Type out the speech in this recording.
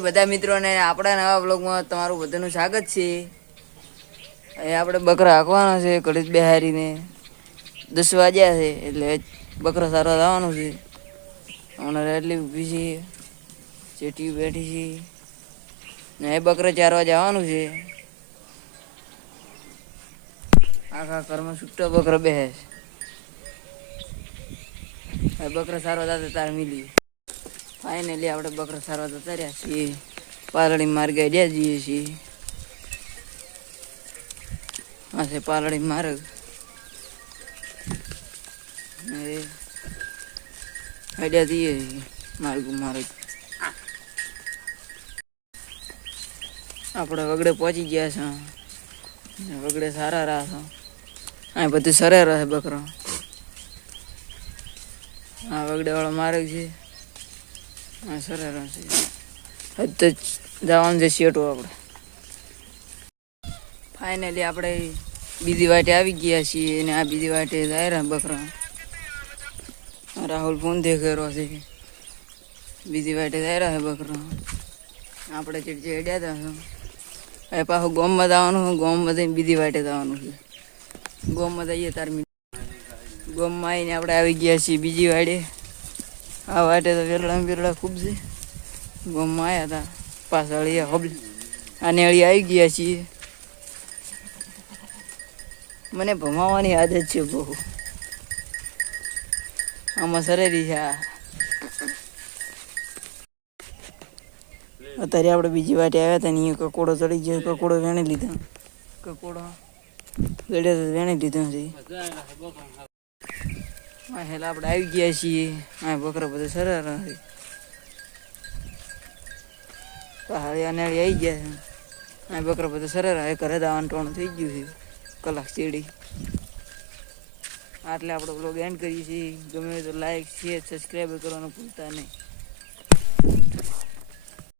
બધા મિત્રોને આપણા નવા બ્લોગમાં તમારું બધાનું સ્વાગત છે. એ આપણે બકરા હાંકવાના છે ઘડીક બેહારીને 10 વાગ્યા છે એટલે બકરા સારવા જવાનું છે. હમણાં એટલી ઊભી છે ચેટી બેઠી છે ને એ બકરા ચારવા જવાનું છે. આખા ઘરમાં છૂટા બકરા બેસે છે. બકરા સારવા જતા તાર મિલી ફાઇનલી આપણે બકરા સારવા જતા રહ્યા છીએ. પાલડી માર્ગે અડ્યા જઈએ છીએ. આ છે પાલડી માર્ગ. અડ્યા જઈએ માર્ગ આપણે વગડે પહોંચી ગયા છે. વગડે સારા રહ્યા છે. આ બધું સરે રહે બકરા. આ વગડે વાળો માર્ગ છે. આ સરે છે તો જવાનું છે શેટો. આપણે ફાઇનલી આપણે બીજી વાટે આવી ગયા છીએ અને આ બીજી વાટે જાય રહ્યા બકરા. રાહુલ ફોન દેખાયો છે બીજી વાટે જાય રહ્યા બકરા. આપણે ચીડચી હેડ્યા હતા. હવે પાછું ગોમમાં જવાનું. ગોમમાં જઈને બીજી વાટે જવાનું છે. ગોમમાં જઈએ તાર ગોમમાં આવીને આપણે આવી ગયા છીએ બીજી વાટે. આ વાટે તો વેરડા ખૂબ છે. ગોમમાં આવ્યા હતા પાછળ આને અળી આવી ગયા છીએ. મને ભમાવાની આદત છે બહુ. આમાં સરેલી છે. અત્યારે આપણે બીજી વાટે આવ્યા હતા ને અહીંયા કકોડો ચડી ગયો. કકોડો વેણી લીધા. કકોડો ગળ્યા તો વેણી લીધો છે. હેલા આપણે આવી ગયા છીએ. આ બકરા બધા સરારા છે. પહાડી અનાળી આવી ગયા છે. આ બકરા બધા સરારા ઘરે દાવાનું ટોણું થઈ ગયું છે. કલાક ચેડી આટલે આપણો બ્લોગ એન્ડ કરીએ છીએ. ગમે તો લાઈક શેર સબસ્ક્રાઈબ કરવાનું ભૂલતા નહીં.